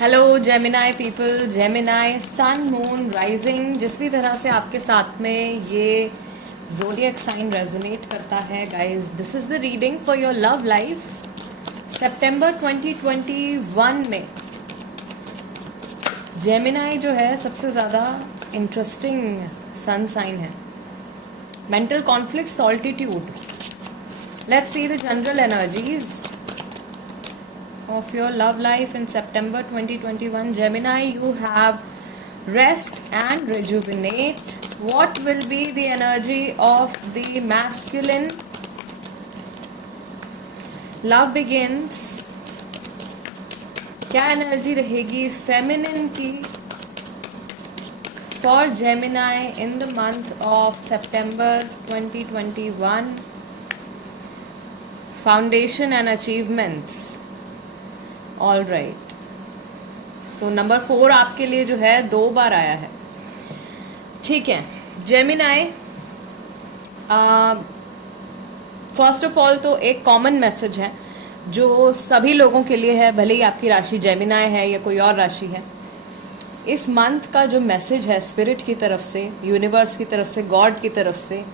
Hello Gemini people, Gemini sun moon rising, जिस भी तरह से आपके साथ में ये जोडियक साइन रेजोनेट करता है guys, this is the reading for your love life सितंबर 2021 में। जेमिनाई जो है सबसे ज़्यादा इंटरेस्टिंग सन साइन है। Mental conflict, solitude. Let's see the general energies of your love life in September 2021. Gemini, you have rest and rejuvenate. What will be the energy of the masculine? Love begins. क्या energy रहेगी feminine की for Gemini in the month of September 2021? Foundation and achievements. All right, so number 4 आपके लिए जो है 2 बार आया है। ठीक है जेमिनाई, फर्स्ट ऑफ ऑल तो एक कॉमन मैसेज है जो सभी लोगों के लिए है, भले ही आपकी राशि जेमिनाई है या कोई और राशि है। इस मंथ का जो मैसेज है स्पिरिट की तरफ से, यूनिवर्स की तरफ से, गॉड की तरफ से,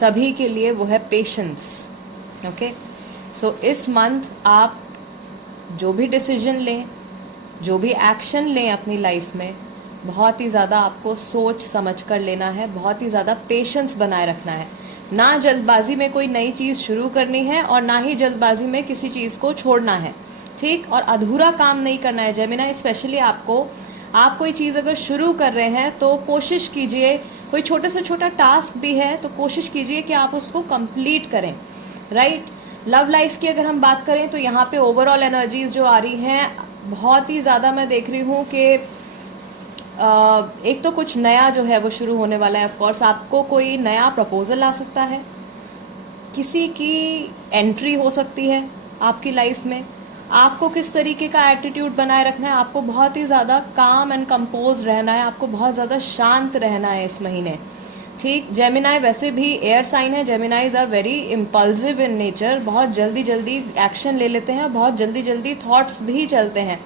सभी के लिए वो है पेशेंस। ओके, सो इस मंथ आप जो भी डिसीजन लें, जो भी एक्शन लें अपनी लाइफ में, बहुत ही ज़्यादा आपको सोच समझ कर लेना है, बहुत ही ज़्यादा पेशेंस बनाए रखना है। ना जल्दबाजी में कोई नई चीज़ शुरू करनी है और ना ही जल्दबाजी में किसी चीज़ को छोड़ना है, ठीक। और अधूरा काम नहीं करना है जेमिनाई। स्पेशली आपको, आप कोई चीज़ अगर शुरू कर रहे हैं तो कोशिश कीजिए, कोई छोटे से छोटा टास्क भी है तो कोशिश कीजिए कि आप उसको कंप्लीट करें, राइट। लव लाइफ की अगर हम बात करें तो यहाँ पे ओवरऑल एनर्जीज जो आ रही हैं, बहुत ही ज़्यादा मैं देख रही हूँ कि एक तो कुछ नया जो है वो शुरू होने वाला है। ऑफकोर्स आपको कोई नया प्रपोजल आ सकता है, किसी की एंट्री हो सकती है आपकी लाइफ में। आपको किस तरीके का एटीट्यूड बनाए रखना है, आपको बहुत ही ज़्यादा काम एंड कंपोज रहना है, आपको बहुत ज़्यादा शांत रहना है इस महीने, ठीक। जेमिनाई वैसे भी एयर साइन है। Geminis are very impulsive in nature, बहुत जल्दी जल्दी एक्शन ले लेते हैं, बहुत जल्दी जल्दी थॉट्स भी चलते हैं।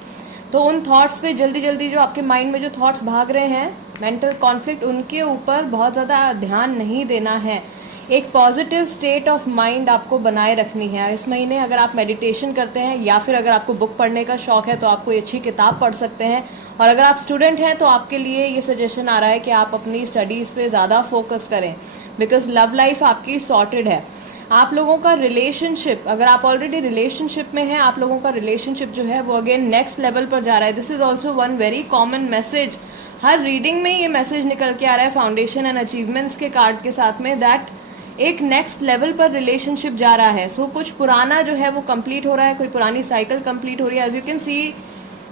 तो उन थॉट्स पे जल्दी जल्दी जो आपके माइंड में जो थॉट्स भाग रहे हैं, मेंटल कॉन्फ्लिक्ट, उनके ऊपर बहुत ज़्यादा ध्यान नहीं देना है। एक पॉजिटिव स्टेट ऑफ माइंड आपको बनाए रखनी है इस महीने। अगर आप मेडिटेशन करते हैं या फिर अगर आपको बुक पढ़ने का शौक है तो आप कोई अच्छी किताब पढ़ सकते हैं। और अगर आप स्टूडेंट हैं तो आपके लिए ये सजेशन आ रहा है कि आप अपनी स्टडीज़ पे ज़्यादा फोकस करें, बिकॉज लव लाइफ आपकी सॉर्टेड है। आप लोगों का रिलेशनशिप, अगर आप ऑलरेडी रिलेशनशिप में हैं, आप लोगों का रिलेशनशिप जो है वो अगेन नेक्स्ट लेवल पर जा रहा है। This is also one very common message. Her reading में ये मैसेज निकल के आ रहा है फाउंडेशन एंड अचीवमेंट्स के कार्ड के साथ में, दैट एक नेक्स्ट लेवल पर रिलेशनशिप जा रहा है। सो कुछ पुराना जो है वो कंप्लीट हो रहा है, कोई पुरानी साइकिल कंप्लीट हो रही है। As you can see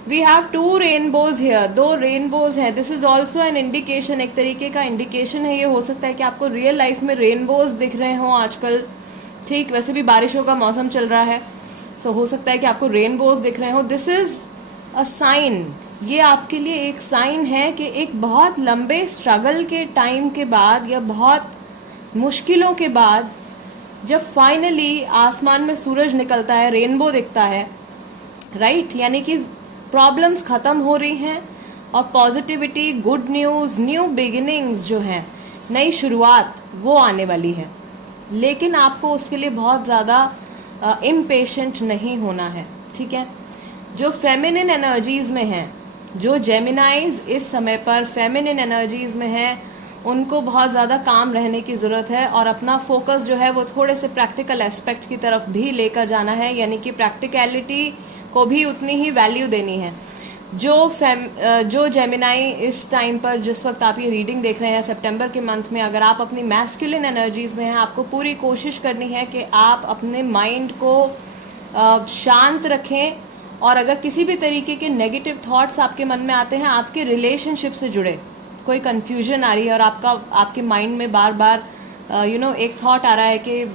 we have 2 rainbows here, 2 rainbows हैं। This is also an indication, एक तरीके का इंडिकेशन है। ये हो सकता है कि आपको रियल लाइफ में रेनबोज दिख रहे हों आजकल, ठीक। वैसे भी बारिशों का मौसम चल रहा है, सो हो सकता है कि आपको रेनबोज दिख रहे हों। दिस इज अ साइन, ये आपके लिए एक साइन है कि एक बहुत लंबे स्ट्रगल के टाइम के बाद या बहुत मुश्किलों के बाद जब फाइनली आसमान में सूरज निकलता है, रेनबो दिखता है, राइट, यानी कि प्रॉब्लम्स ख़त्म हो रही हैं और positivity, good news, new beginnings जो हैं, नई शुरुआत वो आने वाली है। लेकिन आपको उसके लिए बहुत ज़्यादा इम्पेशेंट नहीं होना है, ठीक है। जो फेमिनिन एनर्जीज़ में हैं, जो जेमिनाइज इस समय पर फेमिनिन एनर्जीज़ में हैं, उनको बहुत ज़्यादा काम रहने की ज़रूरत है और अपना फोकस जो है वो थोड़े से प्रैक्टिकल एस्पेक्ट की तरफ भी लेकर जाना है, यानी कि प्रैक्टिकलिटी को भी उतनी ही वैल्यू देनी है। जो जेमिनाई इस टाइम पर, जिस वक्त आप ये रीडिंग देख रहे हैं सितंबर के मंथ में, अगर आप अपनी मैस्कुलिन एनर्जीज़ में हैं, आपको पूरी कोशिश करनी है कि आप अपने माइंड को शांत रखें। और अगर किसी भी तरीके के नेगेटिव थॉट्स आपके मन में आते हैं, आपके रिलेशनशिप से जुड़े कोई कन्फ्यूजन आ रही है और आपके माइंड में बार बार एक थॉट आ रहा है कि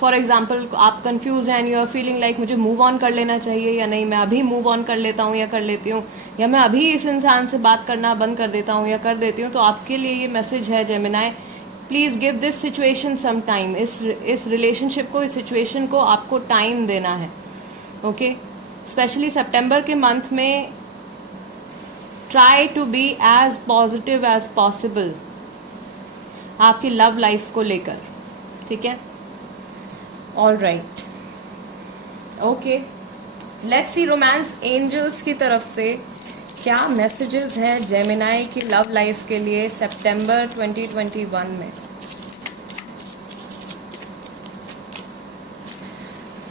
फॉर एग्जांपल आप कंफ्यूज हैं, यू आर फीलिंग लाइक मुझे मूव ऑन कर लेना चाहिए या नहीं, मैं अभी मूव ऑन कर लेता हूँ या कर लेती हूँ, या मैं अभी इस इंसान से बात करना बंद कर देता हूँ या कर देती हूँ, तो आपके लिए ये मैसेज है Gemini, please give this situation some time. इस रिलेशनशिप को, इस सिचुएशन को आपको टाइम देना है, ओके। स्पेशली सितंबर के मंथ में try to be as positive as possible आपकी लव लाइफ को लेकर, ठीक है? All right, okay, let's see romance angels की तरफ से क्या मैसेजेस हैं जेमिनाई की लव लाइफ के लिए सितंबर 2021 में।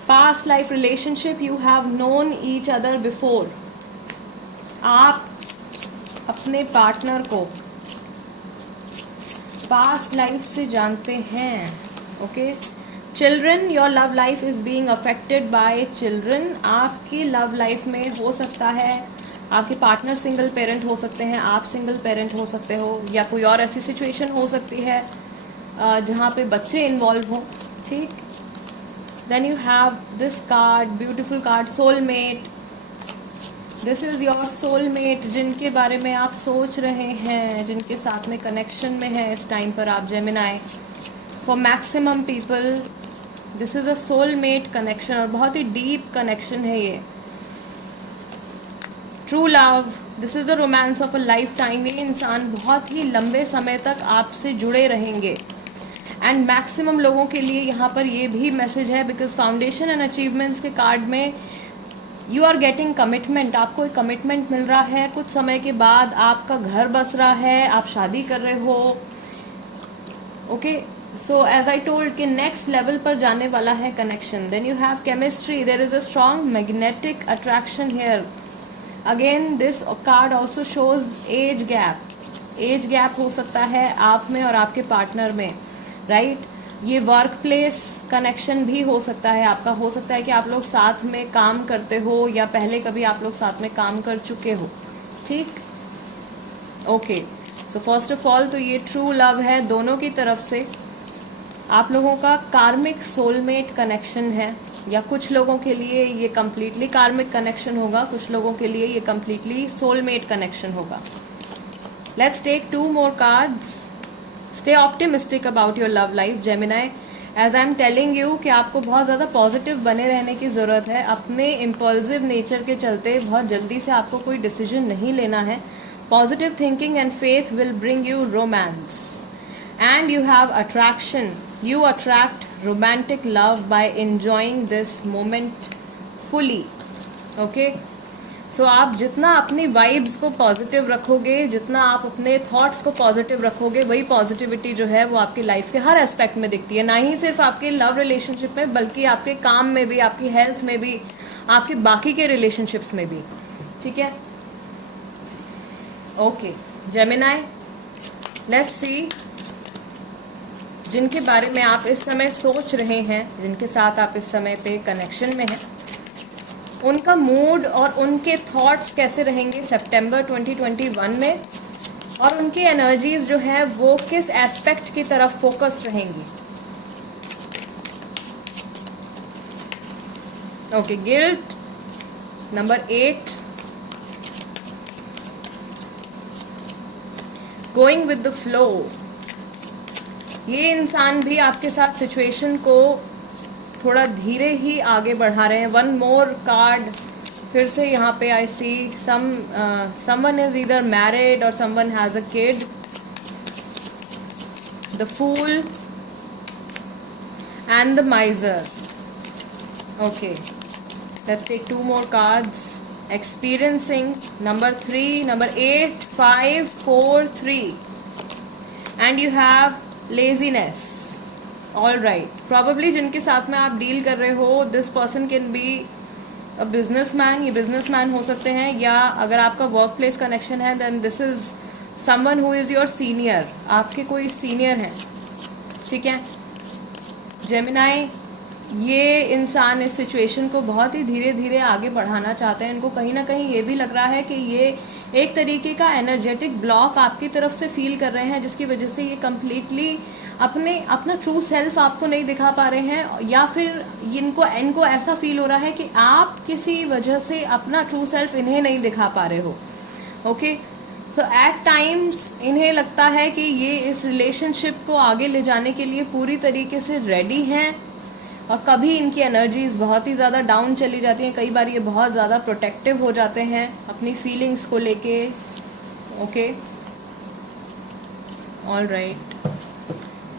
Past life relationship, you have known each other before. आप अपने पार्टनर को पास्ट लाइफ से जानते हैं, okay. Children, your love life is being affected by children. आपकी लव लाइफ में हो सकता है आपके पार्टनर सिंगल पेरेंट हो सकते हैं, आप सिंगल पेरेंट हो सकते हो, या कोई और ऐसी सिचुएशन हो सकती है जहाँ पे बच्चे इन्वॉल्व हों, ठीक। Then you have this card, beautiful card, soulmate. This is your soulmate, जिनके बारे में आप सोच रहे हैं, जिनके साथ में कनेक्शन में है इस टाइम पर आप Gemini. For maximum people this is a soulmate connection, और बहुत ही डीप कनेक्शन है ये। True love, this is the romance of a life time. ये इंसान बहुत ही लंबे समय तक आपसे जुड़े रहेंगे। एंड मैक्सिमम लोगों के लिए यहाँ पर ये भी मैसेज है, बिकॉज फाउंडेशन एंड अचीवमेंट्स के कार्ड में यू आर गेटिंग कमिटमेंट। आपको एक कमिटमेंट मिल रहा है, कुछ समय के बाद आपका घर बस रहा है, आप शादी कर रहे हो, okay. So as I told कि नेक्स्ट लेवल पर जाने वाला है connection. Then you have chemistry, there is a strong magnetic attraction here. Again this card also shows age gap. Age gap हो सकता है आप में और आपके पार्टनर में, राइट। ये वर्क प्लेस कनेक्शन भी हो सकता है आपका। हो सकता है कि आप लोग साथ में काम करते हो, या पहले कभी आप लोग साथ में काम कर चुके हो, ठीक, okay. So first of all तो ये ट्रू लव है दोनों की तरफ से। आप लोगों का कार्मिक सोलमेट कनेक्शन है, या कुछ लोगों के लिए ये कम्प्लीटली कार्मिक कनेक्शन होगा, कुछ लोगों के लिए ये कम्प्लीटली सोलमेट कनेक्शन होगा। Let's take 2 more cards. Stay optimistic about your love life, Gemini. As I am telling you कि आपको बहुत ज़्यादा पॉजिटिव बने रहने की ज़रूरत है। अपने इम्पल्सिव नेचर के चलते बहुत जल्दी से आपको कोई डिसीजन नहीं लेना है। Positive thinking and faith will bring you romance, and you have attraction. You attract romantic love by enjoying this moment fully, okay. So आप जितना अपनी वाइब्स को पॉजिटिव रखोगे, जितना आप अपने थॉट्स को पॉजिटिव रखोगे, वही पॉजिटिविटी जो है वो आपकी लाइफ के हर एस्पेक्ट में दिखती है। ना ही सिर्फ आपके लव रिलेशनशिप में, बल्कि आपके काम में भी, आपकी हेल्थ में भी, आपके बाकी के रिलेशनशिप्स में भी, ठीक है, ओके। जेमिनाई, लेट्स सी जिनके बारे में आप इस समय सोच रहे हैं, जिनके साथ आप इस समय पे कनेक्शन में हैं, उनका मूड और उनके थॉट्स कैसे रहेंगे सितंबर 2021 में, और उनकी एनर्जीज जो है वो किस एस्पेक्ट की तरफ फोकस रहेंगी। Okay, guilt number 8, going with the flow. ये इंसान भी आपके साथ सिचुएशन को थोड़ा धीरे ही आगे बढ़ा रहे हैं। 1 more कार्ड फिर से यहाँ पे I see someone is either married or someone has a kid. The fool and the miser. Okay, let's take 2 more cards. Experiencing number 3, number 8, 5, 4, 3, and you have laziness. All right, probably जिनके साथ में आप deal कर रहे हो, this person can be a businessman. ये businessman हो सकते हैं, या अगर आपका वर्क प्लेस कनेक्शन है then this is someone who is your senior. आपके कोई सीनियर हैं, ठीक है। जेमिनाई, ये इंसान इस सिचुएशन को बहुत ही धीरे धीरे आगे बढ़ाना चाहते हैं। इनको कहीं ना कहीं ये भी लग रहा है कि ये एक तरीके का एनर्जेटिक ब्लॉक आपकी तरफ से फील कर रहे हैं, जिसकी वजह से ये कम्प्लीटली अपना ट्रू सेल्फ आपको नहीं दिखा पा रहे हैं, या फिर इनको ऐसा फील हो रहा है कि आप किसी वजह से अपना ट्रू सेल्फ इन्हें नहीं दिखा पा रहे हो, ओके। सो एट टाइम्स इन्हें लगता है कि ये इस रिलेशनशिप को आगे ले जाने के लिए पूरी तरीके से रेडी हैं, और कभी इनकी एनर्जीज बहुत ही ज़्यादा डाउन चली जाती हैं। कई बार ये बहुत ज़्यादा प्रोटेक्टिव हो जाते हैं अपनी फीलिंग्स को लेके, okay, all right.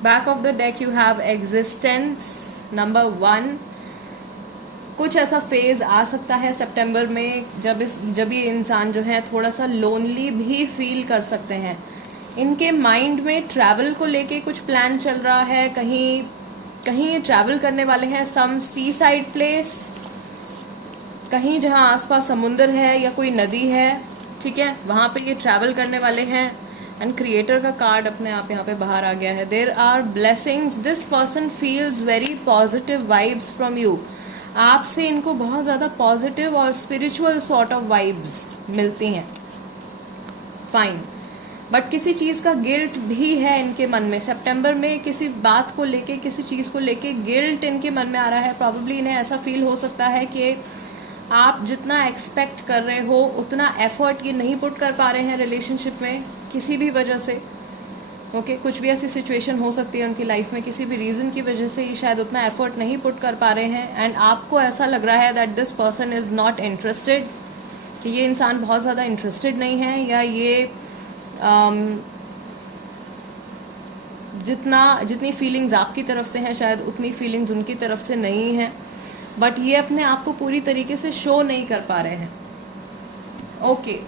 Back of the deck you have existence number 1। कुछ ऐसा फेज आ सकता है सितंबर में जब ये इंसान जो है थोड़ा सा लोनली भी फील कर सकते हैं। इनके माइंड में ट्रैवल को लेके कुछ प्लान चल रहा है, कहीं कहीं ये ट्रैवल करने वाले हैं, सम सी साइड प्लेस, कहीं जहाँ आसपास समुंदर है या कोई नदी है, ठीक है, वहाँ पे ये ट्रैवल करने वाले हैं। एंड क्रिएटर का कार्ड अपने आप यहाँ पे बाहर आ गया है। There are blessings, this person feels very positive vibes from you. आपसे इनको बहुत ज़्यादा पॉजिटिव और स्पिरिचुअल सॉर्ट ऑफ वाइब्स मिलती हैं। फाइन, बट किसी चीज़ का गिल्ट भी है इनके मन में। सितंबर में किसी बात को लेके, किसी चीज़ को लेके गिल्ट इनके मन में आ रहा है। प्रॉब्ली इन्हें ऐसा फील हो सकता है कि आप जितना एक्सपेक्ट कर रहे हो उतना एफर्ट ये नहीं पुट कर पा रहे हैं रिलेशनशिप में किसी भी वजह से। ओके, कुछ भी ऐसी सिचुएशन हो सकती है उनकी लाइफ में, किसी भी रीज़न की वजह से ये शायद उतना एफर्ट नहीं पुट कर पा रहे हैं। एंड आपको ऐसा लग रहा है that this person is not interested, कि ये इंसान बहुत ज़्यादा इंटरेस्टेड नहीं है, या ये जितनी फीलिंग्स आपकी तरफ से हैं शायद उतनी फीलिंग्स उनकी तरफ से नहीं हैं, बट ये अपने आप को पूरी तरीके से शो नहीं कर पा रहे हैं। Okay,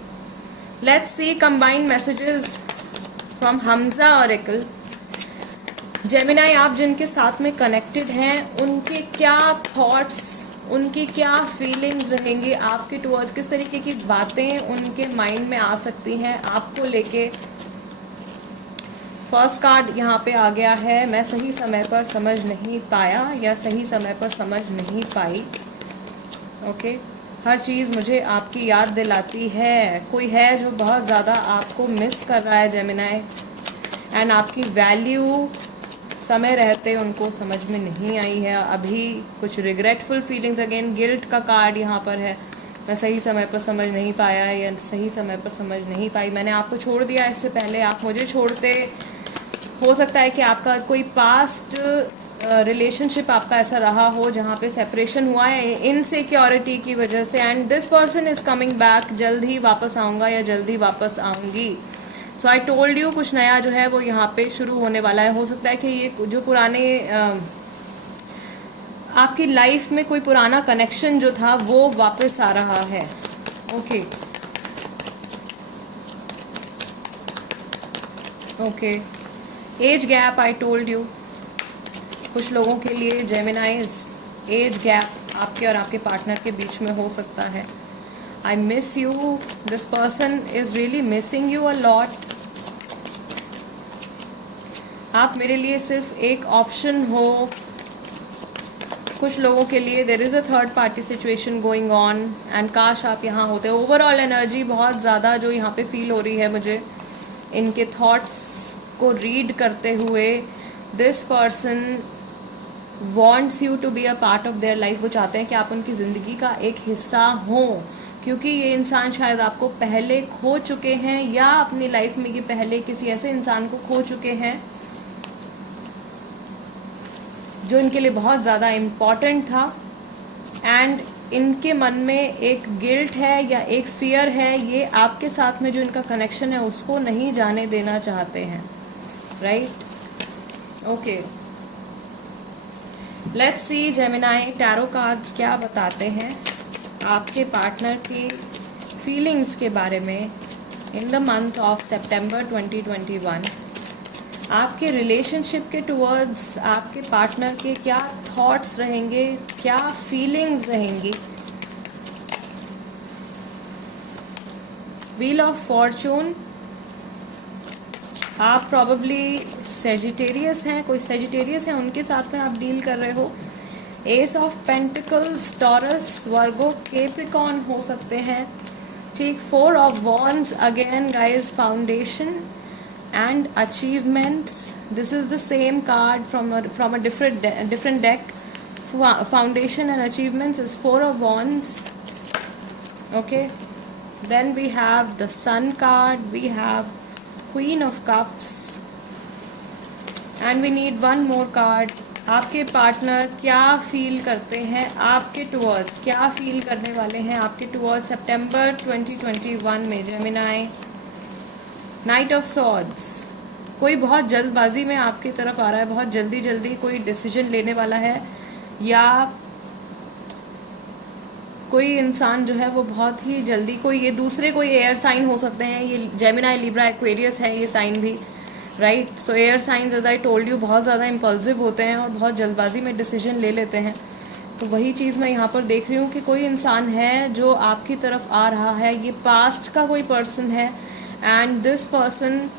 let's see combined messages from Hamza Oracle. Gemini, आप जिनके साथ में कनेक्टेड हैं उनके क्या थॉट्स, उनकी क्या फीलिंग्स रहेंगी आपके टुवर्ड्स, किस तरीके की बातें उनके माइंड में आ सकती हैं आपको लेके। फर्स्ट कार्ड यहाँ पे आ गया है, मैं सही समय पर समझ नहीं पाया या सही समय पर समझ नहीं पाई। ओके, हर चीज़ मुझे आपकी याद दिलाती है। कोई है जो बहुत ज़्यादा आपको मिस कर रहा है जेमिनाई, एंड आपकी वैल्यू समय रहते उनको समझ में नहीं आई है अभी। कुछ रिग्रेटफुल फीलिंग्स, अगेन गिल्ट का कार्ड यहाँ पर है। मैं सही समय पर समझ नहीं पाया या सही समय पर समझ नहीं पाई, मैंने आपको छोड़ दिया इससे पहले आप मुझे छोड़ते। हो सकता है कि आपका कोई पास्ट रिलेशनशिप आपका ऐसा रहा हो जहाँ पे सेपरेशन हुआ है इनसिक्योरिटी की वजह से, and this person is coming back, जल्द ही वापस आऊँगा या जल्दी वापस आऊँगी। सो आई टोल्ड यू, कुछ नया जो है वो यहाँ पे शुरू होने वाला है। हो सकता है कि ये जो पुराने आपकी लाइफ में कोई पुराना कनेक्शन जो था वो वापस आ रहा है। Okay okay, age gap, I told you, कुछ लोगों के लिए जेमिनाइज एज गैप आपके और आपके पार्टनर के बीच में हो सकता है। I miss you, this person is really missing you a lot. आप मेरे लिए सिर्फ एक ऑप्शन हो। कुछ लोगों के लिए there is a third party situation going on, and काश आप यहाँ होते। ओवरऑल एनर्जी बहुत ज़्यादा जो यहाँ पे फील हो रही है मुझे इनके थॉट्स को रीड करते हुए, this person wants you to be a part of their life. वो चाहते हैं कि आप उनकी ज़िंदगी का एक हिस्सा हों, क्योंकि ये इंसान शायद आपको पहले खो चुके हैं या अपनी लाइफ में ये पहले किसी ऐसे इंसान को खो चुके हैं जो इनके लिए बहुत ज़्यादा इम्पॉर्टेंट था। एंड इनके मन में एक गिल्ट है या एक फियर है, ये आपके साथ में जो इनका कनेक्शन है उसको नहीं जाने देना चाहते हैं, right. Okay, let's C Gemini, tarot cards क्या बताते हैं आपके पार्टनर की फीलिंग्स के बारे में इन द मंथ ऑफ सितंबर 2021। आपके रिलेशनशिप के टुवर्ड्स आपके पार्टनर के क्या थॉट्स रहेंगे, क्या फीलिंग्स रहेंगी। व्हील ऑफ फॉर्चून, आप प्रॉबली सेजिटेरियस हैं, कोई सेजिटेरियस है उनके साथ में आप डील कर रहे हो। S of pentacles, taurus, Virgo, Capricorn हो सकते हैं, ठीक। Four of wands, again guys, foundation and achievements. This is the same card from a different deck. Foundation and achievements is four of wands. Okay, then we have the sun card, we have queen of cups, and we need one more card. आपके partner क्या feel करते हैं आपके towards, क्या feel करने वाले हैं आपके टुवर्ड्स सितंबर 2021 में जेमिनाई। नाइट ऑफ सॉर्ड्स, कोई बहुत जल्दबाजी में आपकी तरफ आ रहा है, बहुत जल्दी जल्दी कोई डिसीजन लेने वाला है, या कोई इंसान जो है वो बहुत ही जल्दी, कोई ये दूसरे कोई एयर साइन हो सकते हैं, ये जेमिनाई, लिब्रा, एक्वेरियस है ये साइन भी, right. So air signs as I told you बहुत ज़्यादा इम्पल्सिव होते हैं और बहुत जल्दबाजी में डिसीजन ले लेते हैं। तो वही चीज़ मैं यहाँ पर देख रही हूँ कि कोई इंसान है जो आपकी तरफ आ रहा है, ये पास्ट का कोई पर्सन है, and this person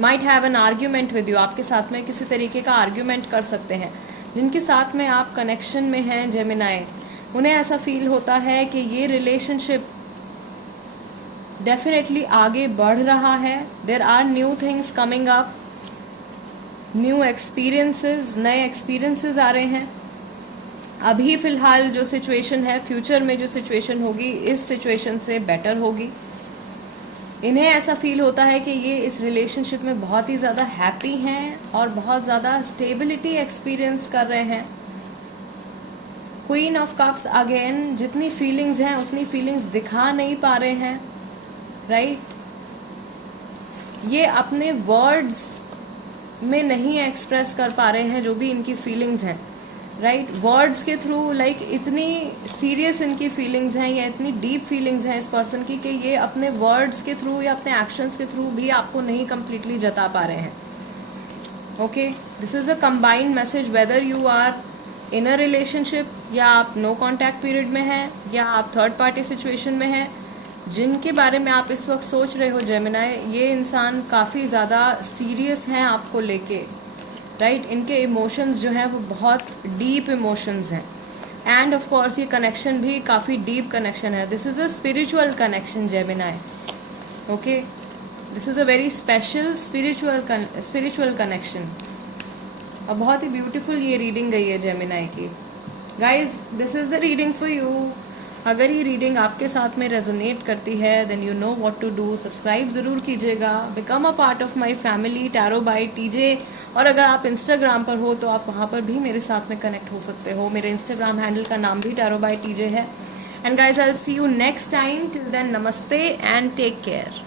might have an argument with you, आपके साथ में किसी तरीके का आर्ग्यूमेंट कर सकते हैं। जिनके साथ में आप कनेक्शन में हैं जेमिनाई, उन्हें ऐसा फील होता है कि ये रिलेशनशिप डेफिनेटली आगे बढ़ रहा है। There are new things coming up, new experiences, नए एक्सपीरियंसेस आ रहे हैं। अभी फ़िलहाल जो सिचुएशन है, फ्यूचर में जो सिचुएशन होगी इस सिचुएशन से बेटर होगी। इन्हें ऐसा फील होता है कि ये इस रिलेशनशिप में बहुत ही ज़्यादा हैप्पी हैं और बहुत ज़्यादा स्टेबिलिटी एक्सपीरियंस कर रहे हैं। क्वीन ऑफ कप्स अगेन, जितनी फीलिंग्स हैं उतनी फीलिंग्स दिखा नहीं पा रहे हैं, राइट। ये अपने वर्ड्स में नहीं एक्सप्रेस कर पा रहे हैं जो भी इनकी फीलिंग्स हैं, राइट। वर्ड्स के थ्रू लाइक इतनी सीरियस इनकी फीलिंग्स हैं या इतनी डीप फीलिंग्स हैं इस पर्सन की कि ये अपने वर्ड्स के थ्रू या अपने एक्शंस के थ्रू भी आपको नहीं कम्प्लीटली जता पा रहे हैं। Okay, this is a combined message, whether you are in a relationship या आप नो कॉन्टैक्ट पीरियड में हैं या आप थर्ड पार्टी सिचुएशन में हैं। जिनके बारे में आप इस वक्त सोच रहे हो जेमिनाई, ये इंसान काफ़ी ज़्यादा सीरियस हैं आपको लेके, राइट। इनके इमोशंस जो हैं वो बहुत डीप इमोशंस हैं, एंड ऑफ कोर्स ये कनेक्शन भी काफ़ी डीप कनेक्शन है। This is a spiritual connection Gemini, okay. This is a very special spiritual connection. और बहुत ही ब्यूटीफुल ये रीडिंग गई है जेमिनाई की। Guys, this is the reading for you. अगर ये रीडिंग आपके साथ में रेजोनेट करती है then you know what to do. Subscribe ज़रूर कीजिएगा, become a part of my family tarot by TJ. और अगर आप इंस्टाग्राम पर हो तो आप वहाँ पर भी मेरे साथ में कनेक्ट हो सकते हो। मेरे इंस्टाग्राम हैंडल का नाम भी टैरो बाय टीजे है। And guys, I will see you next time. Till then, नमस्ते एंड टेक केयर।